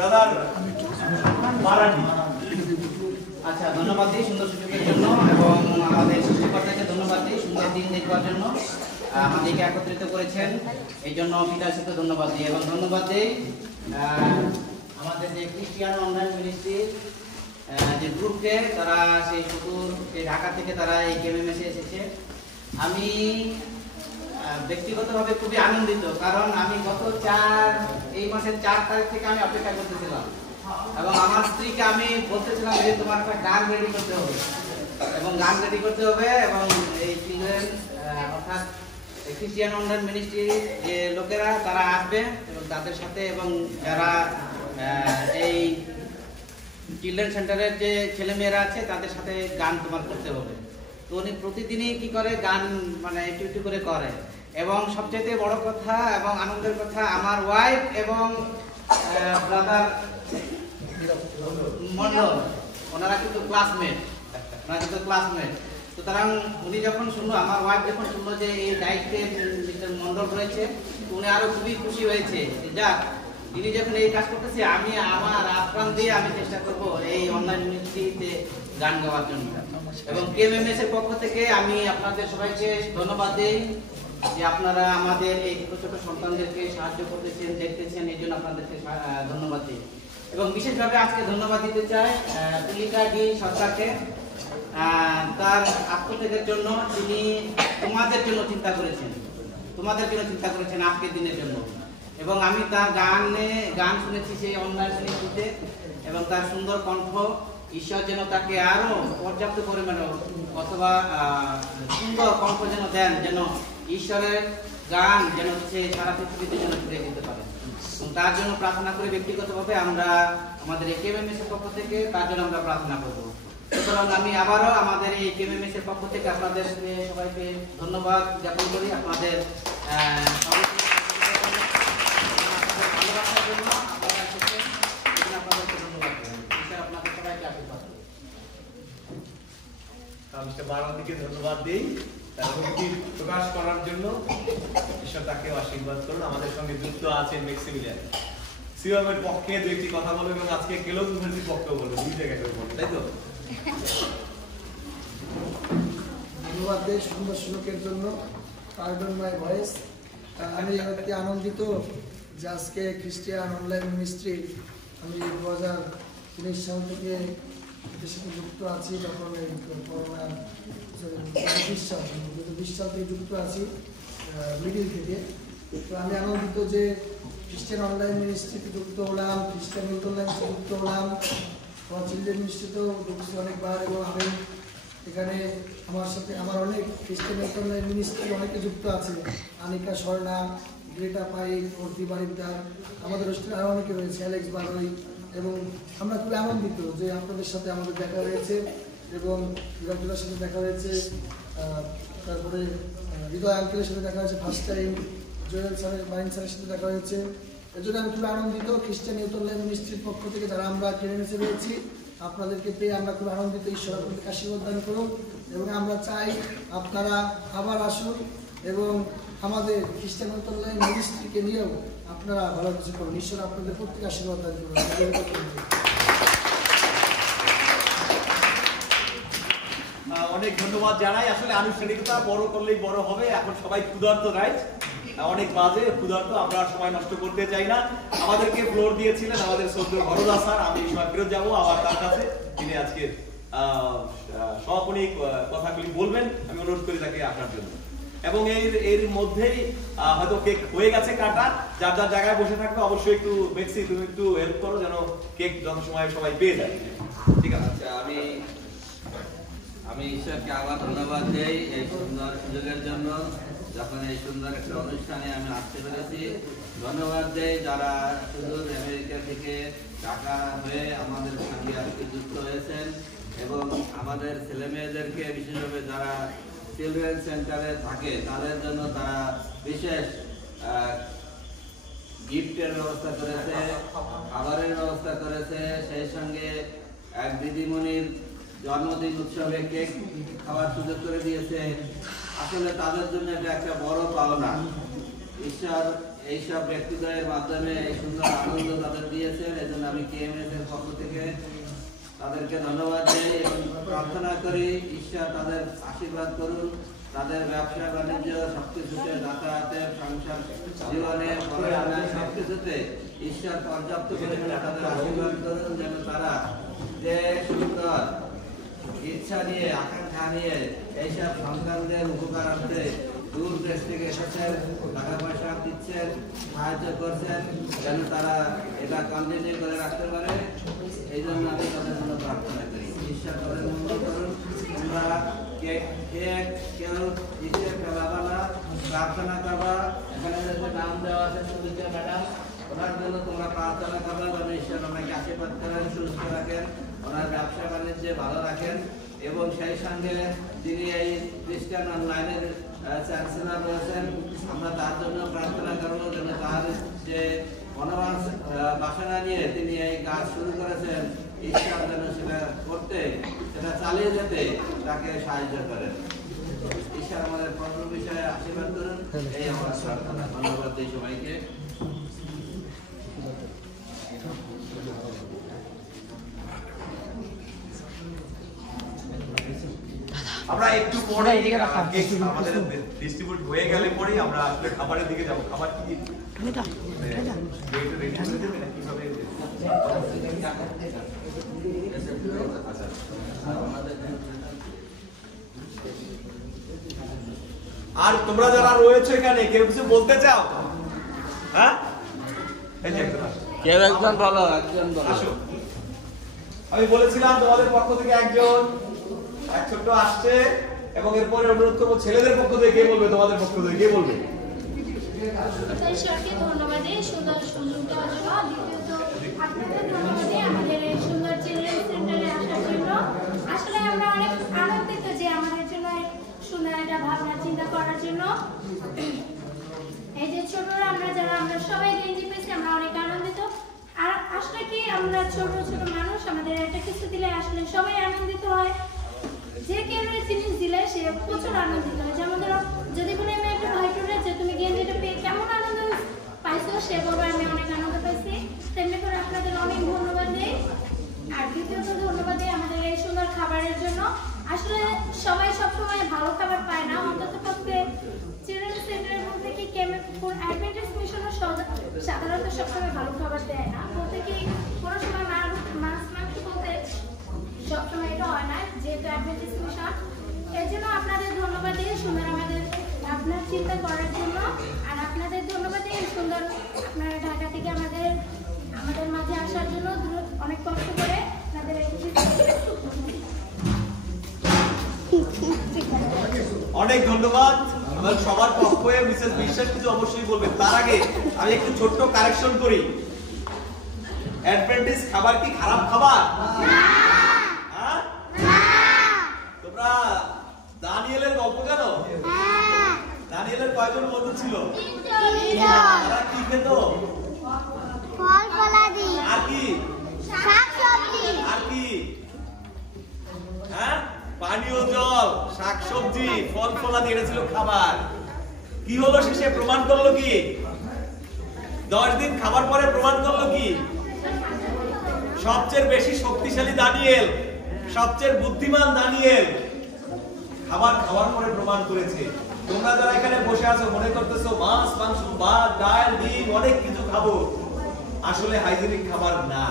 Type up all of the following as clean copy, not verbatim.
Brother Marathi. আচ্ছা, ধন্যবাদ দিই সুন্দর সুযোগের জন্য এবং আমাদের সৃষ্টিকর্তাকে ধন্যবাদ দিই সুন্দর দিন দেখবার জন্য, আমাদেরকে একত্রিত করেছেন এই জন্য পিতার সাথে ধন্যবাদ দিই এবং ধন্যবাদ দিই আমাদের যে খ্রিস্টিয়ান অনলাইন মিনিস্ট্রি যে গ্রুপকে, তারা সেই সুদূর সেই ঢাকা থেকে তারা এই কেএমএমএসে এসেছে। আমি ব্যক্তিগতভাবে খুবই আনন্দিত, কারণ আমি এই মাসের 4 তারিখ থেকে আমি অপেক্ষা করতেছিলাম এবং আমার স্ত্রীকে আমি বলতেছিলাম যে তোমার একটা গান রেডি করতে হবে এবং গান রেডি করতে হবে এবং এই চিলড্রেন অর্থাৎ খ্রিস্টিয়ান অনলাইন মিনিস্ট্রি যে লোকেরা তারা আসবে এবং তাদের সাথে এবং যারা এই চিলড্রেন সেন্টারের যে ছেলেমেয়েরা আছে তাদের সাথে গান তোমার করতে হবে। তো উনি প্রতিদিনই কি করে গান মানে একটু একটু করে করে এবং সবচেয়ে বড় কথা এবং আনন্দের কথা, আমার ওয়াইফ এবং ব্রাদার মন্ডল ওনারা কিন্তু ক্লাসমেট, সুতরাং উনি যখন শুনলো, আমার ওয়াইফ যখন শুনলো যে এই দায়িত্বে মিস্টার মন্ডল রয়েছে, উনি আরো খুবই খুশি হয়েছে। যাক, তিনি যখন এই কাজ করতেছে, আমি আমার আপ্রাণ দিয়ে আমি চেষ্টা করব এই অনলাইন মিনিস্ট্রিতে গান গাওয়ার জন্য। এবং কেএমএমএস এর পক্ষ থেকে আমি আপনাদের সবাইকে ধন্যবাদ দিই যে আপনারা আমাদের এই ছোট ছোট সন্তানদেরকে সাহায্য করতেছেন, দেখতেছেন, এই জন্য আপনাদেরকে ধন্যবাদ দিই। এবং বিশেষভাবে আজকে ধন্যবাদ দিতে চাই তুলিকা ডি সরকারকে, তার আত্মত্যাগের জন্য। তিনি তোমাদের জন্য চিন্তা করেছেন আজকের দিনের জন্য। এবং আমি তার গান শুনেছি সেই অনলাইন মিনিস্ট্রিতে এবং তার সুন্দর কণ্ঠ, ঈশ্বর যেন তাকে আরো পর্যাপ্ত পরিমাণে অথবা সুন্দর কণ্ঠ যেন দেন, যেন ঈশ্বরের গান যেন সে সারা পৃথিবীতে যেন ফিরে দিতে পারে। তার জন্য প্রার্থনা করে ব্যক্তিগতভাবে আমরা আমাদের এই কেএমএমএস এর পক্ষ থেকে তার জন্য আমরা প্রার্থনা করব। সুতরাং আমি আবারও আমাদের এই কেএমএমএস এর পক্ষ থেকে আপনাদের সবাইকে ধন্যবাদ জ্ঞাপন করি, আপনাদের ভালোবাসার জন্য। আপনারা এসেছেন, আপনাদেরকে ধন্যবাদ। ঈশ্বর আপনাদের সবাইকে আশীর্বাদ করুন। মিস্টার মারাঠিকে ধন্যবাদ দিই তার ভক্তি প্রকাশ করার জন্য। ঈশ্বর তাকেও আশীর্বাদ করুন। আমাদের সঙ্গে যুক্ত আছেন ম্যাক্সিমিলিয়ান। সিওএমের পক্ষে দু একটি কথা বলবে এবং আজকে কেলগ ইউনিভার্সিটির পক্ষেও বলবে, দুই জায়গায় করে বলবে, তাই তো? ধন্যবাদ দেই সুন্দর সুযোগের জন্য। পার্ডন মাই ভয়েস। আমি অতি আনন্দিত যে আজকে খ্রিস্টিয়ান অনলাইন মিনিস্ট্রি আমি 2019 সাল থেকে এদের সাথে যুক্ত আছি। তখন এই করোনার 2020 সাল থেকে যুক্ত আছি মিডিল থেকে। তো আমি আনন্দিত যে খ্রিস্টিয়ান অনলাইন মিনিস্ট্রিতে যুক্ত হলাম, খ্রিস্টিয়ান ইউথ অনলাইনে যুক্ত হলাম, আমার চিলড্রেন মিনিস্ট্রিতেও ঢুকছি অনেকবার। এবং আমি এখানে আমার সাথে আমার অনেক খ্রিস্টান ইউথ অনলাইন মিনিস্ট্রি অনেকে যুক্ত আছে, আনিকা স্বর্ণা, গ্রেটা পাইক, ভর্তি বারিকদার, আমাদের হোস্টেলে আরও অনেকে রয়েছে, অ্যালেক্স বারোই। এবং আমরা খুবই আনন্দিত যে আপনাদের সাথে আমাদের দেখা হয়েছে এবং বিরাজুলার সাথে দেখা হয়েছে, তারপরে হৃদয় আঙ্কেলের সাথে দেখা হয়েছে ফার্স্ট টাইম, জয়েল স্যারের মাইন স্যারের সাথে দেখা হয়েছে। এর জন্য আমি খুবই আনন্দিত। খ্রিস্টান ইউথ অনলাইন মিনিস্ট্রির পক্ষ থেকে যারা আমরা কেএমএমএসে রয়েছি, আপনাদেরকে পেয়ে আমরা খুব আনন্দিত। ঈশ্বর আপনাদেরকে আশীর্বাদ দান করুন এবং আমরা চাই আপনারা আবার আসুন এবং আমাদের খ্রিস্টান ইউথ অনলাইন মিনিস্ট্রিকে নিয়েও আপনারা ভালো কিছু করুন। ঈশ্বর আপনাদের প্রত্যেক আশীর্বাদ দান করুন। অনেক ধন্যবাদ জানাই। আসলে আনুষ্ঠানিকতা বড় করলেই বড় হবে। এখন সবাই ক্ষুধার্ত, রাইট? অনেক বাজে, ক্ষুধার্ত, আমরা সময় নষ্ট করতে চাই না। আমাদেরকে ফ্লোর দিয়েছিলেন আমাদের শ্রদ্ধেয় ঘরোদা স্যার। আমি সময় ফেরত যাবো আবার তার কাছে, তিনি আজকে সমাপনী কথাগুলি বলবেন। আমি অনুরোধ করি তাকে আসার জন্য। এবং এর মধ্যেই হয়তো কেক হয়ে গেছে কাটা, যার যার জায়গায় বসে থাকবে অবশ্যই একটু মেক্সি তুমি একটু হেল্প করো যেন কেক যত সময় সবাই পেয়ে যায়। ঠিক আছে? আমি ঈশ্বরকে আবার ধন্যবাদ দেই এই সুন্দর সুযোগের জন্য, যখন এই সুন্দর একটা অনুষ্ঠানে আমি আসতে পেরেছি। ধন্যবাদ দেই যারা সুদূর আমেরিকা থেকে ঢাকা হয়ে আমাদের সঙ্গে আজকে যুক্ত হয়েছেন এবং আমাদের ছেলে মেয়েদেরকে বিশেষভাবে যারা চিলড্রেন সেন্টারে থাকে তাদের জন্য তারা বিশেষ গিফটের ব্যবস্থা করেছে, খাবারের ব্যবস্থা করেছে। সেই সঙ্গে এক দিদিমণির জন্মদিন উৎসবে কেক খাওয়ার সুযোগ করে দিয়েছে। আসলে তাদের জন্য এটা একটা বড় পাওনা। ঈশ্বর এইসব ব্যক্তিদের মাধ্যমে এই সুন্দর আনন্দ তাদের দিয়েছেন, এই জন্য আমি কেএমএস এর পক্ষ থেকে তাদেরকে ধন্যবাদ দিই এবং প্রার্থনা করি ঈশ্বর তাদের আশীর্বাদ করুন, তাদের ব্যবসা বাণিজ্য সবকিছুতে, যাতায়াতে, সংসার জীবনে, পড়াশোনায় সবকিছুতে ঈশ্বর পর্যাপ্ত পরিমাণে তাদের আশীর্বাদ করুন, যেন তারা যে সুন্দর ইচ্ছা নিয়ে, আকাঙ্ক্ষা নিয়ে এইসব সন্তানদের উপকারার্থে দূর দেশ থেকে এসেছেন, টাকা পয়সা দিচ্ছেন, সাহায্য করছেন, যেন তারা এটা কন্টিনিউ করে রাখতে পারে। এই জন্য আমি তাদের জন্য প্রার্থনা করি, ঈশ্বর তাদের মঙ্গল করুন। তোমরা কেউ ঈশ্বর ফেলাবা না, প্রার্থনা করবা। এখানে যে নাম দেওয়া আছে সুবিধা ম্যাডাম, ওনার জন্য তোমরা প্রার্থনা করবা যেন ঈশ্বর ওনাকে আশীর্বাদ করেন, সুস্থ রাখেন, ওনার ব্যবসা বাণিজ্যে ভালো রাখেন। এবং সেই সঙ্গে যিনি এই খ্রিস্টান অনলাইনের চ্যান্সেলর রয়েছেন, আমরা তার জন্য প্রার্থনা করবো যেন তার যে বাসনা নিয়ে তিনি এই কাজ শুরু করেছেন, ঈশ্বর যেন সেটা করতে, সেটা চালিয়ে যেতে তাকে সাহায্য করেন। ঈশ্বর আমাদের প্রথম বিষয়ে আশীর্বাদ করুন, এই আমার প্রার্থনা। ধন্যবাদ এই সবাইকে। আমরা একটু পরে আমাদের ডিস্ট্রিবিউট হয়ে গেলে পরেই আমরা আসলে খাবারের দিকে যাব। খাবার কি আর তোমরা যারা রয়েছে এখানে কেউ কিছু বলতে চাও? হ্যাঁ, কেউ একজন বলো, একজন বলো। আমি বলেছিলাম তোমাদের পক্ষ থেকে একজন এক ছোট্ট আসছে, এবং এরপরে অনুরোধ করবো ছেলেদের পক্ষ থেকে কে বলবে, তোমাদের পক্ষ থেকে কে বলবে? ঈশ্বরকে ধন্যবাদ এই সুন্দর সুযোগ দেওয়ার জন্য, দ্বিতীয়ত আপনাদের ধন্যবাদ আমাদের এই সুন্দর চিলড্রেন সেন্টারে আসার জন্য। আসলে আমরা অনেক আনন্দিত যে আমাদের জন্য সুন্দর একটা ভাবনা চিন্তা করার জন্য। এই যে ছোটরা আমরা যারা আমরা সবাই গেঞ্জি পেয়েছি, আমরা অনেক আনন্দিত। আর আসলে কি আমরা ছোট ছোট মানুষ, আমাদের একটা কিছু দিলে আসলে সবাই আনন্দিত হয়। যে কেউ জিনিস দিলে সে প্রচুর আনন্দিত হয়। যেমন ধরো যদি কোনো আমি একটা ভাইটোরে যে তুমি গেঞ্জিটা পেয়ে কেমন আনন্দ পাইছো, সে বলবে আমি অনেক আনন্দ পাইছি। তেমনি করে আপনাদের অনেক ধন্যবাদ দিই। আর দ্বিতীয়ত ধন্যবাদ দিই আমাদের এই সুন্দর খাবারের জন্য। আসলে সবাই সবসময় ভালো খাবার পায় না, অন্তত পক্ষে চিলড্রেন সেন্টারের মধ্যে কি অ্যাডভেন্টিস্ট মিশনও সাধারণত সবসময় ভালো খাবার দেয় না। বলতে কি কোনো সময় মাছ মাংস বলতে সবসময় এটা হয় না, যেহেতু অ্যাডভেন্টিস্ট মিশন। এর জন্য আপনাদের ধন্যবাদ দিয়ে সুন্দর আমাদের আপনার চিন্তা করার জন্য। আর আপনাদের ধন্যবাদ দিয়ে সুন্দর আপনারা ঢাকা থেকে আমাদের মাঝে আসার জন্য অনেক কষ্ট করে আপনাদের অনেক ধন্যবাদ। আমার সবার পক্ষ হয়ে মিসেস বিশ্বাস কিছু অবশ্যই বলবেন। তার আগে আমি একটু ছোট্ট কারেকশন করি। অ্যাডভেন্টিস্ট খাবার কি খারাপ খাবার? তোমরা দানিয়েলের গল্প জানো? দানিয়েলের কয়জন বন্ধু ছিল? তারা কি খেত? ফল ফলাদি আর কি? শাকসবজি আর কি? হ্যাঁ, পানীয় জল, শাকসবজি, ফল ফলাদি, এটা ছিল খাবার। কি হলো শেষে? প্রমাণ করলো কি? 10 দিন খাবার পরে প্রমাণ করলো কি? সবচেয়ে বেশি শক্তিশালী দানিয়েল, সবচেয়ে বুদ্ধিমান দানিয়েল খাবার খাওয়ার পরে প্রমাণ করেছে। তোমরা যারা এখানে বসে আছো মনে করতেছো মাছ মাংস ভাত ডাল ডিম অনেক কিছু খাবো, আসলে হাইজেনিক খাবার না।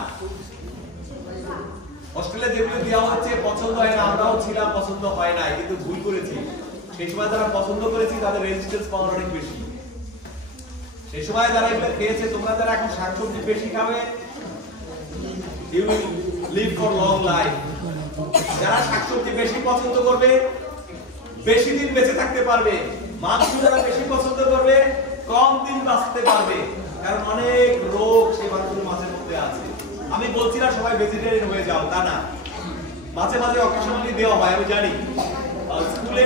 অস্ট্রেলিয়া যেগুলো দেওয়া হচ্ছে পছন্দ হয় না, আমরাও ছিলাম পছন্দ হয় না, কিন্তু ভুল করেছি। সেই সময় যারা পছন্দ করেছি তাদের রেজিস্ট্যান্স পাওয়ার অনেক বেশি। সেই সময় যারা এগুলো খেয়েছে, তোমরা যারা এখন শাকসবজি বেশি খাবে, you will live for long life. যারা শাকসবজি বেশি পছন্দ করবে বেশি দিন বেঁচে থাকতে পারবে। মাংস যারা বেশি পছন্দ করবে কম দিন বাঁচতে পারবে, কারণ অনেক রোগ সেই মাংসের মাঝের মধ্যে আছে। আমি বলছি না সবাই ভেজিটেরিয়ান হয়ে যাও, তা না। মাঝে মাঝে অকেশনালি দেওয়া হয়, আমি জানি। স্কুলে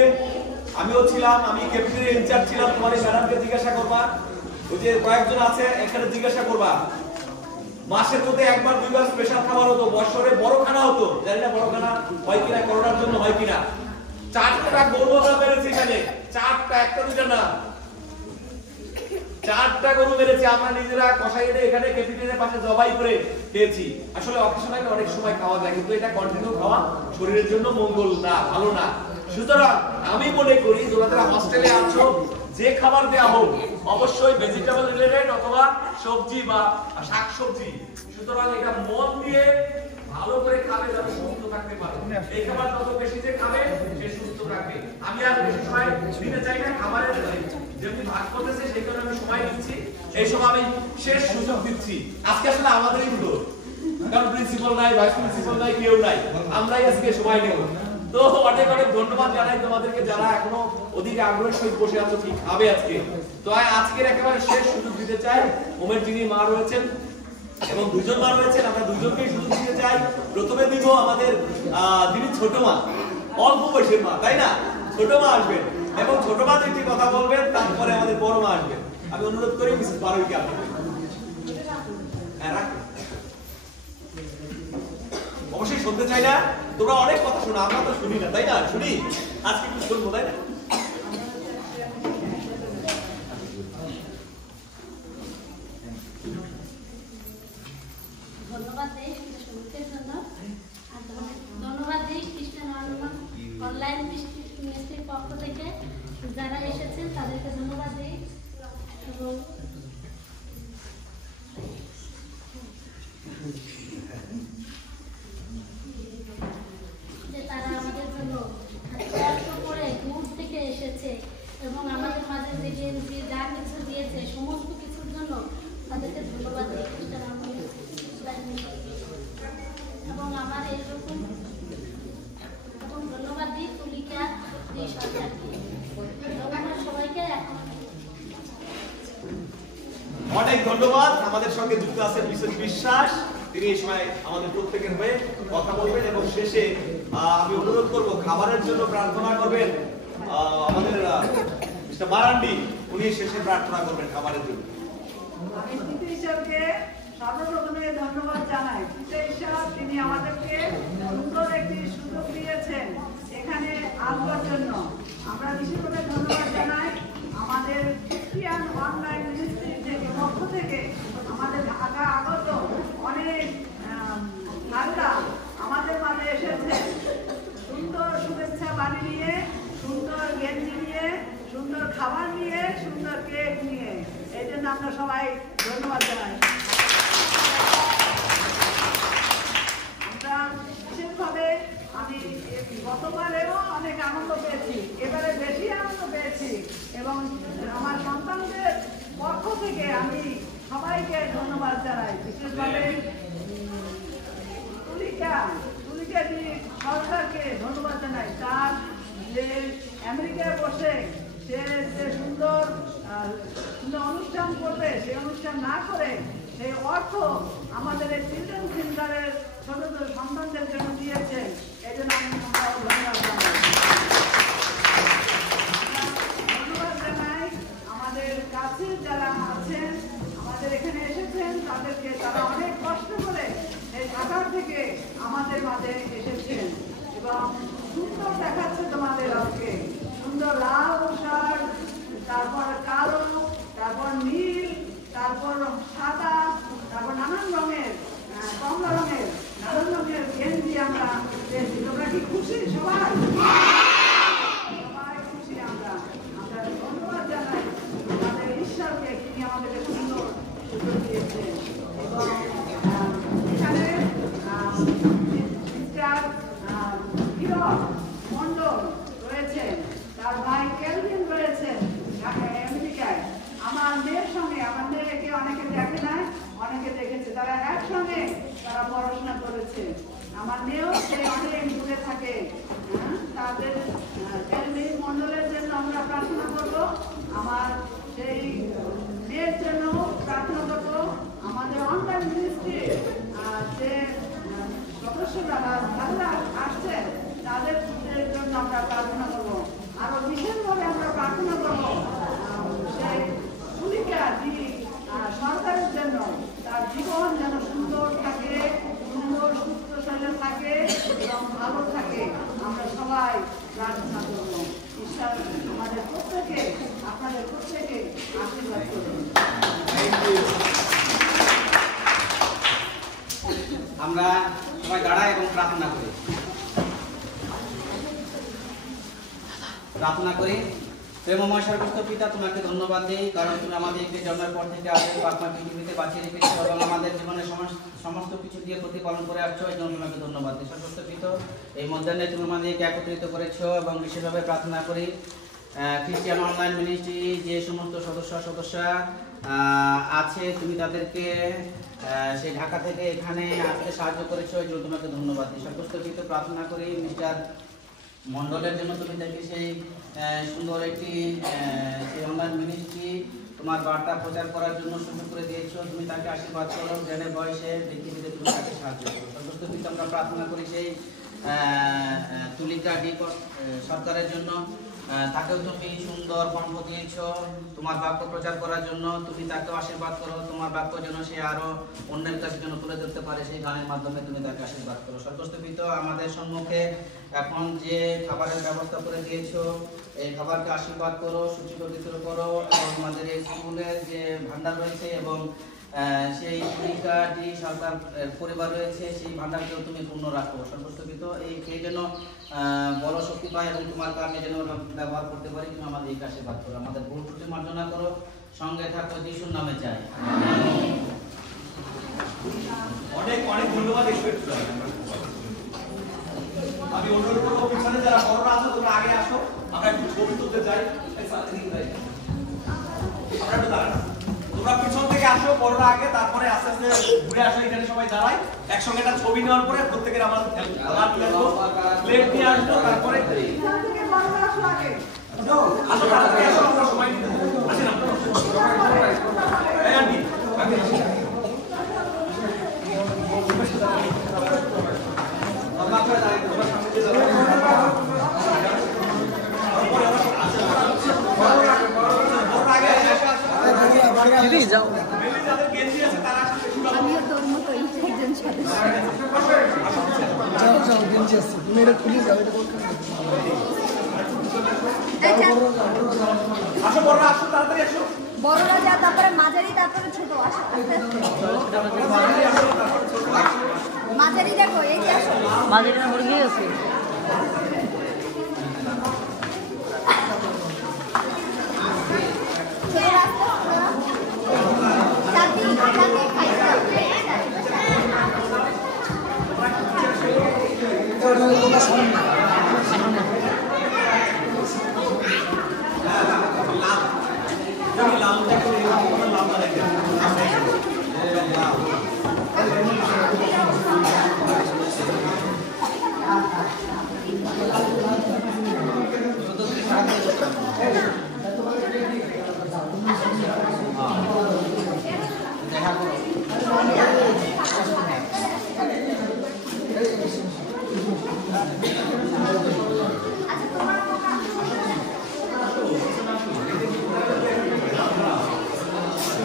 আমিও ছিলাম, আমি ক্যাপ্টেনের ইনচার্জ ছিলাম। তোমার ম্যাডামকে জিজ্ঞাসা করবা, ওই যে কয়েকজন আছে এখানে জিজ্ঞাসা করবা, মাসের মধ্যে একবার দুইবার স্পেশাল খাবার হতো, বছরে বড় খানা হতো। জানি না বড় খানা হয় কিনা, করোনার জন্য হয় কিনা। 4টা গরু আমরা মেরেছি এখানে, 4টা, একটা দুইটা না। 4টা গরু মেরেছে, আমরা নিজেরা কষাই এনে এখানে ক্যাফেটেরিয়ার পাশে জবাই করে খেয়েছি। আসলে অকেশনালি অনেক সময় খাওয়া যায়, কিন্তু এটা কন্টিনিউ খাওয়া শরীরের জন্য মঙ্গল না, ভালো না। সুতরাং আমি মনে করি তোমরা যারা হস্টেলে আছো, যে খাবার দেয়া হোক অবশ্যই ভেজিটেবল রিলেটেড অথবা সবজি বা শাকসবজি। সুতরাং এটা মন দিয়ে ভালো করে খাবে যাতে সুস্থ থাকতে পারে। এই খাবার যত বেশি যে খাবে সে সুস্থ থাকবে। আমি আর বেশি সময় দিতে চাই না, খাবারের যেমনি ভাগ করতেছে সেই কারণে আমি সময় দিচ্ছি। এই সময় আমি শেষ সুযোগ দিচ্ছি। আজকে আসলে আমাদেরই তো, কারণ প্রিন্সিপাল নাই, ভাইস প্রিন্সিপাল নাই, কেউ নাই, আমরাই আজকে সময় নেব। তো অনেক অনেক ধন্যবাদ জানাই তোমাদেরকে যারা এখনো অধিক আগ্রহের সহিত বসে আছো কি খাবে আজকে। তো আজকের একেবারে শেষ সুযোগ দিতে চাই ওমের যিনি মা রয়েছেন এবং দুজন মা রয়েছেন, আমরা দুজনকেই সুযোগ দিতে চাই। প্রথমে দিব আমাদের যিনি ছোট মা, অল্প বয়সের মা, তাই না? ছোট মা আসবেন এবং ছোট মা দুইটি কথা বলবেন, তারপরে আমাদের বড় মা আসবেন। আমি অনুরোধ করি মিসেস পারুইকে আসবেন। অবশ্যই শুনতে চাই না, তোমরা অনেক কথা শোনো, আমরা তো শুনি না, তাই না? শুনি, আজকে একটু শুনবো, তাই না? ধন্যবাদ দেই সঙ্গীতের জন্য, আর ধন্যবাদ দেই খ্রিস্টান অনলাইন মিনিস্ট্রির পক্ষ থেকে যারা এসেছেন তাদেরকে ধন্যবাদ দেই। এবং যে তারা আমাদের জন্য কষ্ট করে দূর থেকে এসেছে এবং আমাদের মাঝে যে যা কিছু দিয়েছে সমস্ত কিছুর জন্য তাদেরকে ধন্যবাদ দিই খ্রিস্টান এবং আমার এরকম এবং ধন্যবাদ দিই তুলিকা এই সরকারকে ধন্যবাদ সবাইকে। এখন অনেক ধন্যবাদ। আমাদের সঙ্গে যুক্ত আছেন মিসেস বিশ্বাস, তিনি এই সময় আমাদের প্রত্যেকের হয়ে কথা বলবেন এবং শেষে আমি অনুরোধ করব খাবারের জন্য প্রার্থনা করবেন আমাদের মিস্টার মারান্ডি, উনি শেষে প্রার্থনা করবেন খাবারের জন্য। আমি তৃতীয় ঈশ্বরকে সর্বপ্রথমে ধন্যবাদ জানাই। তৃতীয় ঈশ্বর তিনি আমাদেরকে সুন্দর একটি সুযোগ দিয়েছেন এখানে আসবার জন্য। আমরা বিশেষভাবে ধন্যবাদ জানাই আমাদের খ্রিস্টিয়ান অনলাইন মিনিস্ট্রি থেকে পক্ষ থেকে আমাদের ঢাকা আগত অনেক ভাইরা আমাদের মাঝে এসেছেন সুন্দর শুভেচ্ছা বাণী নিয়ে, সুন্দর গেঞ্জি নিয়ে, সুন্দর খাবার নিয়ে, সুন্দর কেক নিয়ে। এই জন্য আমরা সবাই ধন্যবাদ জানাই। আমরা বিশেষভাবে আমি গতবারেও অনেক আনন্দ পেয়েছি, এবারে বেশি আনন্দ পেয়েছি এবং আমার সন্তানদের পক্ষ থেকে আমি সবাইকে ধন্যবাদ জানাই। বিশেষভাবে তুলিকাজি সরকারকে ধন্যবাদ জানাই। তার যে আমেরিকায় বসে সে যে সুন্দর অনুষ্ঠান করবে, সেই অনুষ্ঠান না করে সেই অর্থ আমাদের এই চিলড্রেন সেন্টারের ছোট ছোট সন্তানদের জন্য দিয়েছেন। এই জন্য আমি ধন্যবাদ জানাই। ধন্যবাদ জানাই আমাদের কাছে যারা আছেন, আমাদের এখানে এসেছেন, তাদেরকে তারা অনেক কষ্ট করে এই ঢাকার থেকে আমাদের মাঝে এসেছেন এবং সুন্দর দেখাচ্ছে তোমাদের আজকে। সুন্দর লাল শার্ট, তারপর কালো, তারপর নীল, তারপর সাদা, তারপর নানান রঙের, কমলা রঙের, নানান রঙের গেঞ্জি আমরা পেয়েছি। তোমরা কি খুশি সবাই? সবাই খুশি। আমরা ধন্যবাদ জানাই আমাদের ঈশ্বরকে, তিনি আমাদেরকে সুন্দর সুযোগ দিয়েছেন। এবং এখানে মন্ডল রয়েছেন, তার ভাই কেলভিন রয়েছেন আমেরিকায়। আমার মেয়ের সঙ্গে, আমার মেয়েকে অনেকে দেখে না, অনেকে দেখেছে, তারা একসঙ্গে তারা পড়াশোনা করেছে। আমার মেয়েও সে অনেক দূরে থাকে। তাদের কেলভিন মন্ডলের জন্য আমরা প্রার্থনা করব, আমার সেই মেয়ের জন্য প্রার্থনা করব। আমাদের অনলাইন মিনিস্ট্রি যে সদস্যরা যারা আসছেন তাদের জন্য আমরা প্রার্থনা করবো। আরো বিশেষভাবে আমরা প্রার্থনা করবো সেই তুলিকা সরকারের জন্য, তার জীবন যেন সুন্দর থাকে, সুন্দর সুস্থ শরীর থাকে এবং ভালো থাকে। আমরা সবাই দাঁড়াই এবং প্রার্থনা করি। প্রার্থনা করি। প্রেমময় স্বর্গস্থ পিতা, তোমাকে ধন্যবাদ দিই, কারণ তুমি আমাদেরকে জন্মের পর থেকে আজকে পাকমা পৃথিবীতে বাঁচিয়ে রেখেছো এবং আমাদের জীবনে সমস্ত কিছু দিয়ে প্রতিপালন করে আসছো, এই জন্য তোমাকে ধন্যবাদ দিই। স্বর্গস্থ পিতা, এই মধ্যাহ্নে তুমি আমাদেরকে একত্রিত করেছো এবং বিশেষভাবে প্রার্থনা করি খ্রিস্টিয়ান অনলাইন মিনিস্ট্রি যে সমস্ত সদস্যা আছে, তুমি তাদেরকে সেই ঢাকা থেকে এখানে আসতে সাহায্য করেছো, এই জন্য তোমাকে ধন্যবাদ দিই। স্বর্গস্থ পিতা, প্রার্থনা করি মিস্টার মন্ডলের জন্য, তুমি তাকে সেই সুন্দর একটি অনলাইন মিনিস্ট্রি তোমার বার্তা প্রচার করার জন্য সুযোগ করে দিয়েছো, তুমি তাকে আশীর্বাদ করো, জ্ঞানের বয়সে পৃথিবীতে তুমি তাকে সাহায্য করো। স্বর্গস্থ পিতা, আমরা প্রার্থনা করি সেই তুলিকা ডি সরকারের জন্য, তাকেও তুমি সুন্দর কণ্ঠ দিয়েছ তোমার বাক্য প্রচার করার জন্য, তুমি তাকে আশীর্বাদ করো, তোমার বাক্য যেন সে আরো অন্যের কাছে যেন তুলে ধরতে পারে, সেই গানের মাধ্যমে তুমি তাকে আশীর্বাদ করো। স্বর্গস্থ পিতা, আমাদের সম্মুখে এখন যে খাবারের ব্যবস্থা করে দিয়েছো, এই খাবারকে আশীর্বাদ করো, সূচিপত্রিত করো এবং আমাদের এই স্কুলের যে ভান্ডার রয়েছে এবং সেই ভূমিকাটি সরকার পরিবার রয়েছে, সেই ভান্ডারকেও তুমি পূর্ণ রাখো। স্বর্গস্থ পিতা, এই খেয়ে যেন বড় শক্তি পায় এবং তোমার কাজে যেন ব্যবহার করতে পারি, তুমি আমাদের এই কাছে বাদ করো, আমাদের ভুল ত্রুটি মার্জনা করো, সঙ্গে থাকো, যিশুর নামে চাই। অনেক অনেক ধন্যবাদ। আমি অনুরোধ করবো পিছনে যারা বড়রা আছো তোমরা আগে আসো, আমরা একটু ছবি তুলতে যাই। আমরা একটু দাঁড়ান, তোমরা পিছন থেকে আসো, বড়রা আগে, তারপরে আস্তে আস্তে ঘুরে আসো, এখানে সবাই দাঁড়াই, একসঙ্গে একটা ছবি নেওয়ার পরে প্রত্যেকের আমার প্লেট নিয়ে আসবো, তারপরে এখান থেকে বড়রা আসো আগে। আসো, তাড়াতাড়ি আসো, আমরা সময় নিতে আসেন আপনারা। এই আন্টি, আগে আসো। আমরা করে দাঁড়াই, তোমরা সামনে দিয়ে যাবে। বড়রা যা, তারপরে মাঝারি, তারপরে ছোট। মাঝারি দেখো, এই যে আসো। মাঝারি মুরগি আছে। দেখা করো।